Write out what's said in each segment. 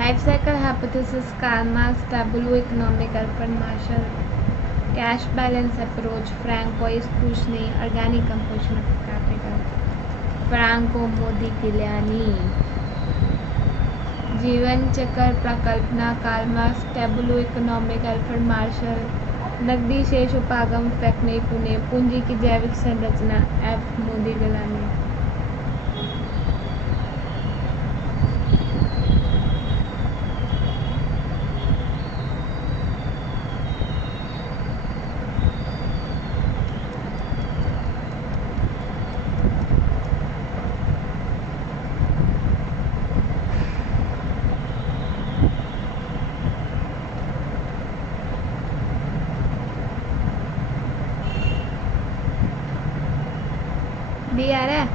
Life cycle hypothesis, Karl Marx, tableau economic, Alfred Marshall, cash balance approach, Francois Quesnay, organic composition of capital, Franco Modigliani, जीवन चक्र प्रकल्पना, Karl Marx, tableau economic, Alfred Marshall, नकदी शेष उपागम, फेकने पुणे, पूंजी की जैविक संरचना, एफ मोदिग्लियानी। डी आ रहा है।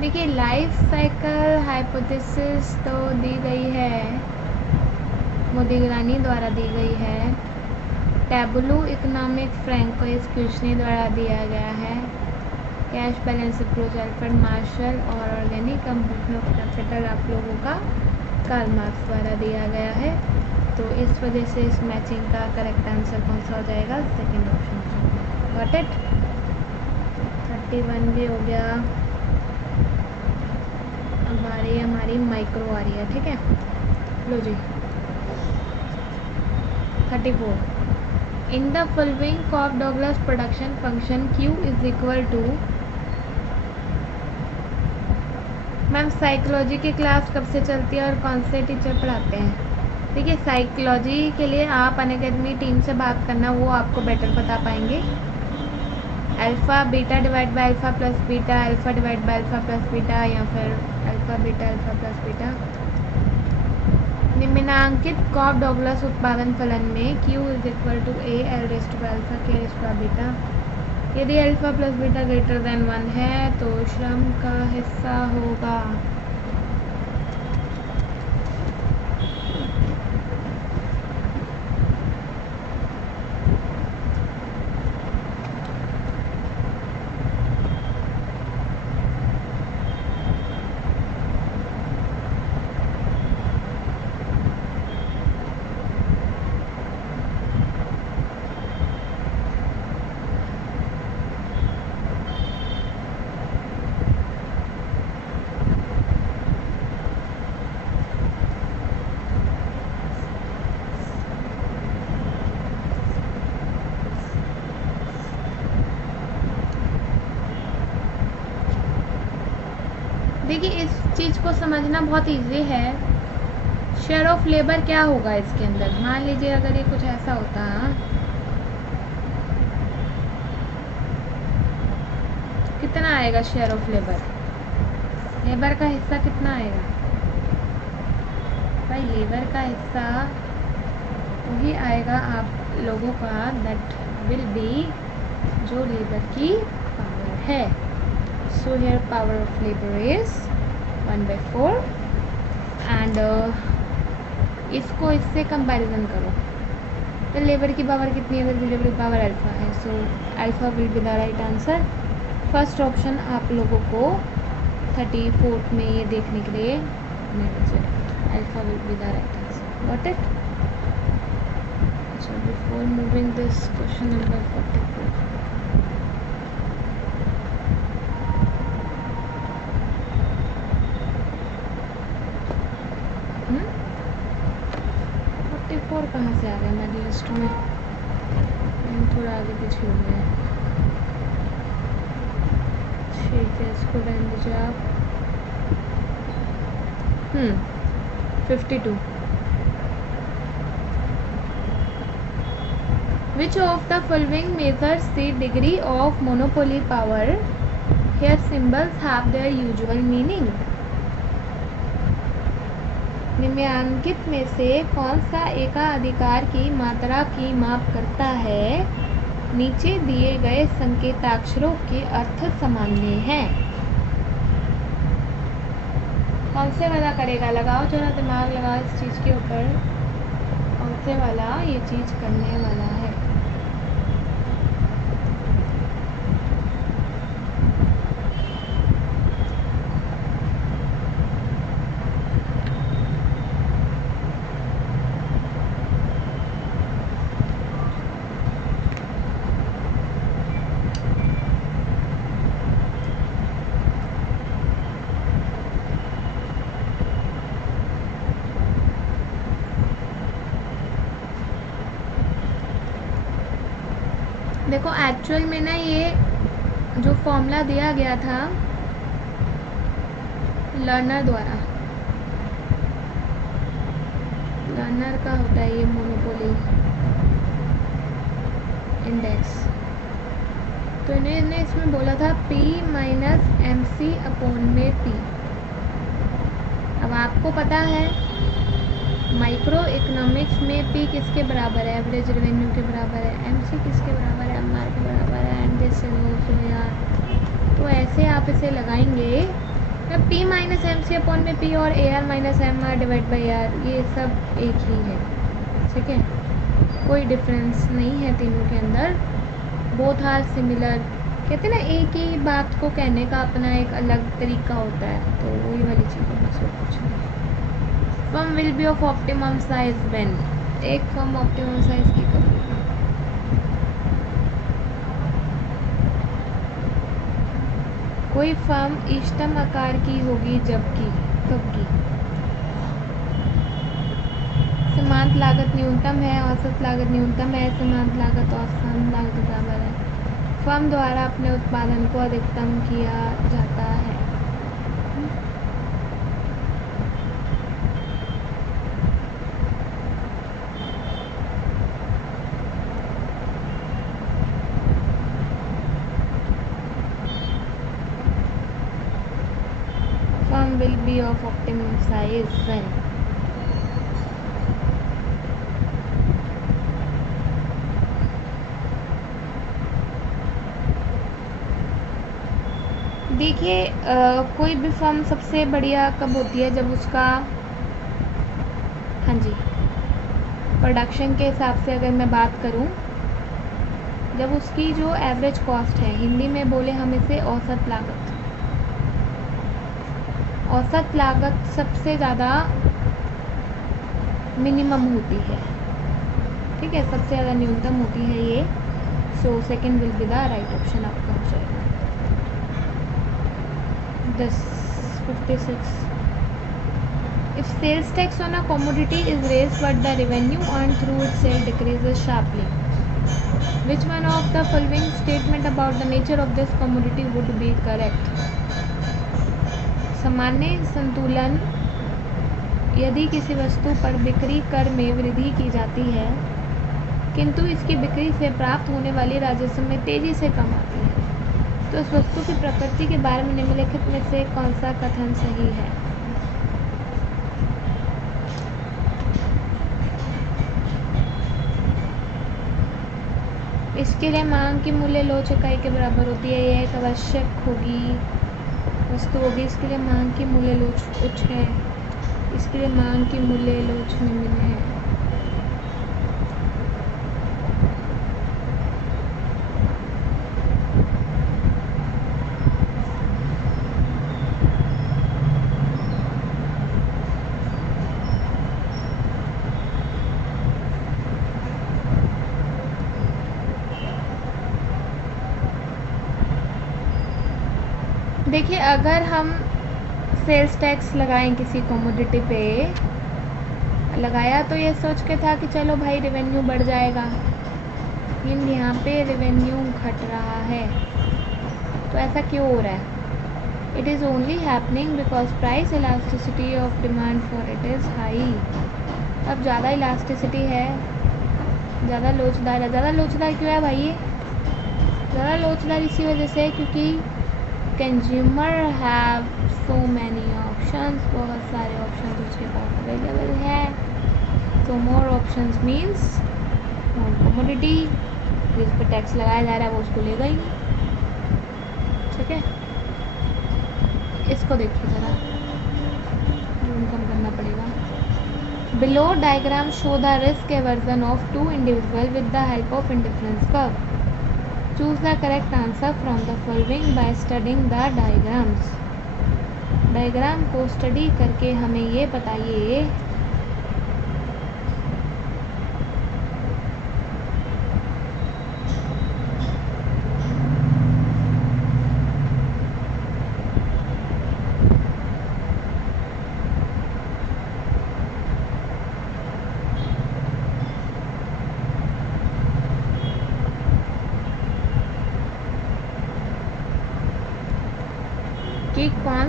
देखिए लाइफ साइकिल हाइपोथेसिस तो दी गई है, मोदिग्लियानी द्वारा दी गई है। टैबुलो इकोनॉमिक फ्रैंकोइस कुशनी द्वारा दिया गया है। Cash balance approach Alfred Marshall और ऑर्गेनिक कंपोजिशन ऑफ कैपिटल आप लोगों का कार्ल मार्क्स द्वारा दिया गया है। तो इस वजह से इस मैचिंग का करेक्ट आंसर कौन सा हो जाएगा? Second option. Got it? 31 भी हो गया। अब आ रही है हमारी माइक्रो आ रही है, ठीक है। लो जी 34। In the following Cobb Douglas production function Q is equal to. Ma'am psychology की क्लास कब से चलती है और कौन से टीचर पढ़ाते हैं? देखिए साइकोलॉजी के लिए आप अनअकैडमी टीम से बात करना, वो आपको बेटर बता पाएंगे। Alpha beta divide by alpha plus beta, alpha divide by alpha plus beta, या फिर अल्फ़ा प्लस बीटा। निम्नांकित कॉफ डॉगलस उत्पादन फलन में Q is equal to A L raised by alpha के रेस्ट बाय बीटा। यदि alpha plus beta greater than 1 है तो श्रम का हिस्सा होगा। देखिए इस चीज़ को समझना बहुत इजी है। शेयर ऑफ लेबर क्या होगा इसके अंदर? मान लीजिए अगर ये कुछ ऐसा होता, कितना आएगा शेयर ऑफ लेबर? लेबर का हिस्सा कितना आएगा भाई? लेबर का हिस्सा वही आएगा आप लोगों का, दैट विल बी जो लेबर की पावर है। So here power of labour is 1/4 and इसको इससे कंपैरिजन करो तो लेबर की पावर कितनी है? लेबर की पावर अल्फ़ा है, सो alpha will be the right answer. First option आप लोगों को 34 में ये देखने के लिए alpha will be the right answer. Got it? So before moving this question number 44, hmm? 44 कहाँ से आ गया मेरी लिस्ट में? थोड़ा आगे पीछे हो गया। ठीक है इसको रहने दीजिए आप। 52। Which of the following measures the degree of monopoly power? Here symbols have their usual meaning. निम्नलिखित में से कौन सा एकाधिकार की मात्रा की माप करता है? नीचे दिए गए संकेताक्षरों के अर्थ सामान्य हैं। कौन से वाला करेगा? लगाओ जरा दिमाग, लगाओ इस चीज़ के ऊपर। कौन से वाला ये चीज़ करने वाला है? देखो एक्चुअल में ना ये जो फॉर्मूला दिया गया था लर्नर द्वारा, लर्नर का होता है ये मोनोपोली इंडेक्स, तो इन्हें इसमें बोला था P माइनस MC अपॉन में P। अब आपको पता है माइक्रो इकोनॉमिक्स में P किसके बराबर है, एवरेज रेवेन्यू के बराबर है, MC किसके बराबर है, MR के बराबर है, एंड दिस इज आल्सो यार। तो ऐसे आप इसे लगाएंगे P माइनस MC अपॉन में P और AR minus MR divide by AR, ये सब एक ही है, ठीक है, कोई डिफरेंस नहीं है तीनों के अंदर, बोथ आर सिमिलर। कहते हैं ना एक ही बात को कहने का अपना एक अलग तरीका होता है, तो वही वाली चीज़ है, बस और कुछ नहीं। Firm will be of optimum size when, एक फर्म ऑप्टिमम साइज की कब होगी, कोई फर्म इष्टतम आकार की होगी जबकि कब की, सीमांत लागत न्यूनतम है, औसत लागत न्यूनतम है, सीमांत लागत औसत लागत के बराबर है, फर्म द्वारा अपने उत्पादन को अधिकतम किया जाता है। Firm will be of optimum size when देखिए कोई भी फर्म सबसे बढ़िया कब होती है, जब उसका, हाँ जी, प्रोडक्शन के हिसाब से अगर मैं बात करूं, जब उसकी जो एवरेज कॉस्ट है, हिंदी में बोले हम इसे औसत लागत, औसत लागत सबसे ज़्यादा मिनिमम होती है, ठीक है, सबसे ज़्यादा न्यूनतम होती है ये, so second will be the right option आपका हो जाएगा। 56 if sales tax on a commodity is raised but the revenue earned through its sale decreases sharply, which one of the following statement about the nature of this commodity would be correct? सामान्य संतुलन, यदि किसी वस्तु पर बिक्री कर में वृद्धि की जाती है किंतु इसकी बिक्री से प्राप्त होने वाली राजस्व में तेजी से कम आती है, तो उस वस्तु की प्रकृति के बारे में निम्नलिखित में से कौन सा कथन सही है? इसके लिए मांग की मूल्य लोच इकाई के बराबर होती है, यह एक आवश्यक होगी वस्तु होगी, इसके लिए मांग की मूल्य लोच उच्च है, इसके लिए मांग की मूल्य लोच निम्न है। देखिए अगर हम सेल्स टैक्स लगाएं किसी कमोडिटी पे, लगाया तो ये सोच के था कि चलो भाई रेवेन्यू बढ़ जाएगा, लेकिन यहाँ पे रेवेन्यू घट रहा है, तो ऐसा क्यों हो रहा है? It is only happening because price elasticity of demand for it is high. अब ज़्यादा इलास्टिसिटी है, ज़्यादा लोचदार है, ज़्यादा लोचदार क्यों है भाई ये? ज़्यादा लोचदार इसी वजह से क्योंकि consumer have so many options, बहुत सारे ऑप्शन उसके पास अवेलेबल है, तो more options means more commodity, जिस पर टैक्स लगाया जा रहा है वो उसको लेगा ही नहीं, ठीक है। इसको देखिए ज़रा, कम करना पड़ेगा। Below diagram show the risk aversion of two individual with the help of indifference curve, choose the correct answer from the following by studying the diagrams. Diagram को स्टडी करके हमें ये बताइए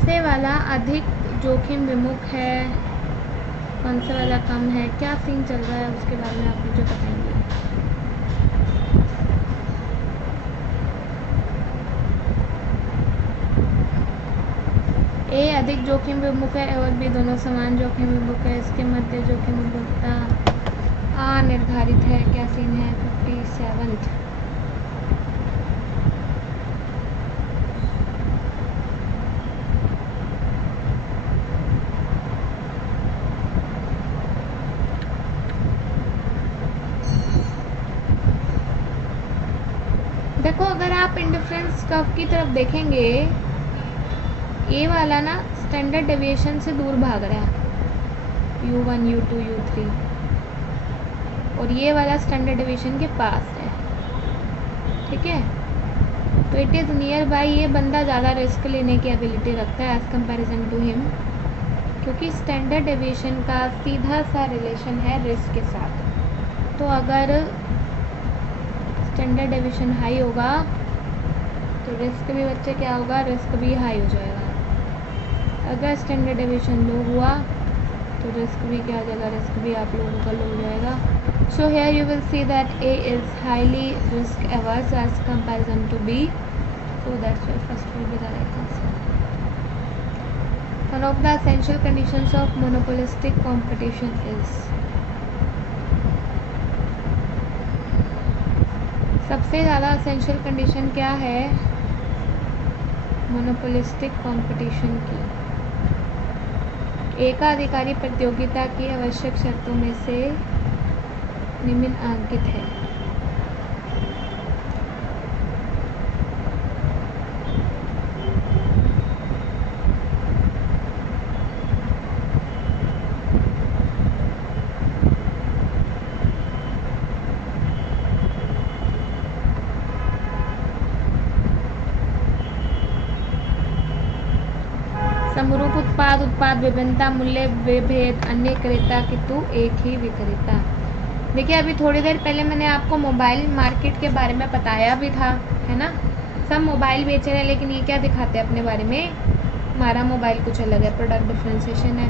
से वाला अधिक जोखिम विमुख है, कौन से वाला कम है, क्या सीन चल रहा है उसके बारे में आप मुझे बताएंगे। ए अधिक जोखिम विमुख है और बी दोनों समान जोखिम विमुख है, इसके मध्य जोखिम विमुखता निर्धारित है, क्या सीन है। 57th देखो, अगर आप इंडिफरेंस कर्व की तरफ देखेंगे, ए वाला ना स्टैंडर्ड डेविएशन से दूर भाग रहा है, U1 U2 U3, और ये वाला स्टैंडर्ड डेविएशन के पास है, ठीक है। तो इट इज़ नियर बाई, ये बंदा ज़्यादा रिस्क लेने की एबिलिटी रखता है एज़ कंपैरिजन टू हिम, क्योंकि स्टैंडर्ड डेविएशन का सीधा सा रिलेशन है रिस्क के साथ। तो अगर स्टैंडर्ड डेविएशन हाई होगा तो रिस्क भी बच्चे क्या होगा, रिस्क भी हाई हो जाएगा। अगर स्टैंडर्ड डेविएशन लो हुआ तो रिस्क भी क्या हो जाएगा, रिस्क भी आप लोगों का लो हो जाएगा। So here you will see that A is highly risk averse as comparison to B, so that's why first will be the right answer. One of the essential conditions of monopolistic competition is, सबसे ज़्यादा essential condition क्या है monopolistic competition की। एकाधिकारी प्रतियोगिता की आवश्यक शर्तों में से निम्नलिखित है। समरूप उत्पाद, उत्पाद विभिन्नता, मूल्य विभेद, अन्य क्रेता किंतु एक ही विक्रेता। देखिए, अभी थोड़ी देर पहले मैंने आपको मोबाइल मार्केट के बारे में बताया भी था, है ना। सब मोबाइल बेच रहे हैं, लेकिन ये क्या दिखाते हैं अपने बारे में, हमारा मोबाइल कुछ अलग है, प्रोडक्ट डिफ्रेंशिएशन है।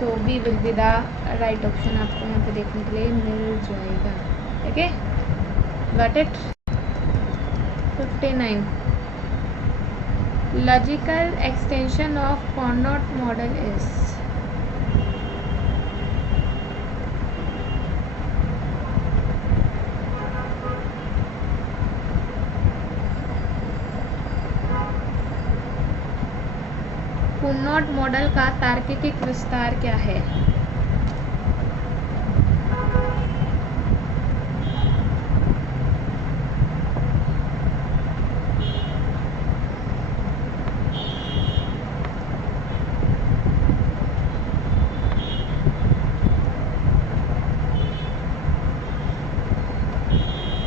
So B will be the right option, आपको यहाँ पे देखने के लिए मिल जाएगा, ठीक है। Got it. 59 logical extension of Carnot model is, Carnot model का तार्किक विस्तार क्या है।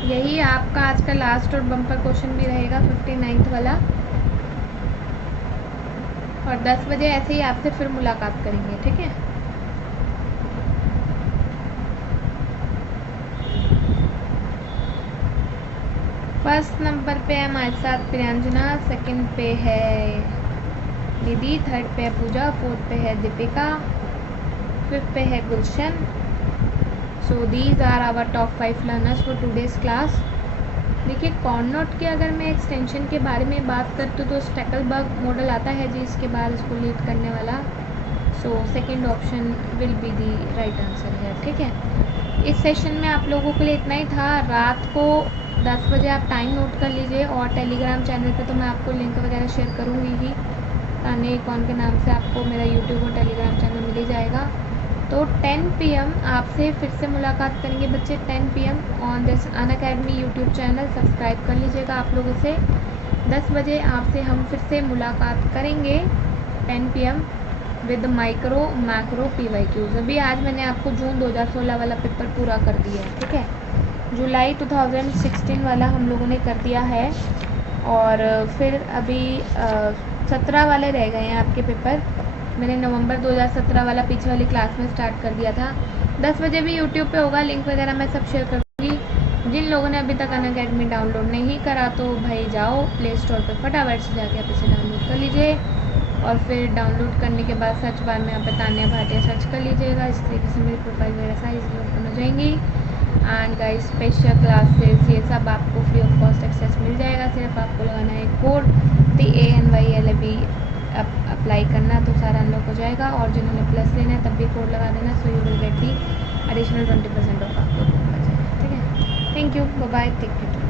यही आपका आज का लास्ट और बम्पर क्वेश्चन भी रहेगा, 59th वाला। और 10 बजे ऐसे ही आपसे फिर मुलाकात करेंगे, ठीक है। फर्स्ट नंबर पे है हमारे साथ प्रियंजना, सेकंड पे है निधि, थर्ड पे है पूजा, फोर्थ पे है दीपिका, फिफ्थ पे है Gulshan. So these are our top 5 learners for today's class. देखिए, कार्नोट के अगर मैं एक्सटेंशन के बारे में बात करती हूँ तो स्टैकलबर्ग मॉडल आता है जी, इसके बाद इसको लीड करने वाला। So second option will be the right answer है, ठीक है। इस सेशन में आप लोगों के लिए इतना ही था। रात को 10 बजे आप टाइम नोट कर लीजिए, और टेलीग्राम चैनल पे तो मैं आपको लिंक वगैरह शेयर करूँगी ही, ताने कौन के नाम से आपको मेरा यूट्यूब और टेलीग्राम चैनल मिल ही जाएगा। तो 10 PM आपसे फिर से मुलाकात करेंगे बच्चे, 10 PM on this Unacademy YouTube channel. Subscribe कर लीजिएगा आप लोगों से। 10 बजे आपसे हम फिर से मुलाकात करेंगे 10 PM with micro macro PYQs। अभी आज मैंने आपको जून 2016 वाला पेपर पूरा कर दिया है, ठीक है। जुलाई 2016 वाला हम लोगों ने कर दिया है, और फिर अभी 17 वाले रह गए हैं आपके पेपर। मैंने नवंबर 2017 वाला पीछे वाली क्लास में स्टार्ट कर दिया था। 10 बजे भी यूट्यूब पे होगा, लिंक वगैरह मैं सब शेयर कर दूँगी। जिन लोगों ने अभी तक अनअकैडमी डाउनलोड नहीं करा तो भाई जाओ प्ले स्टोर पर फटाफट से जाके आप इसे डाउनलोड कर लीजिए। और फिर डाउनलोड करने के बाद सर्च बार में यहाँ पे तान्या भाटिया सर्च कर लीजिएगा। इस तरीके से मेरी प्रोफाइल वगैरह सारी चीज़ें ओपन हो जाएंगी। एंड गाइस स्पेशल क्लासेस ये सब आपको फ्री ऑफ कॉस्ट एक्सेस मिल जाएगा। सिर्फ आपको लगाना है कोड TANYLAB अप्लाई करना तो सारा अनलॉक हो जाएगा। और जिन्होंने प्लस लेना है तब भी कोड लगा देना, so you will get the additional 20% off आपको कोड मिल जाएगा। ठीक है, thank you, bye bye, take care.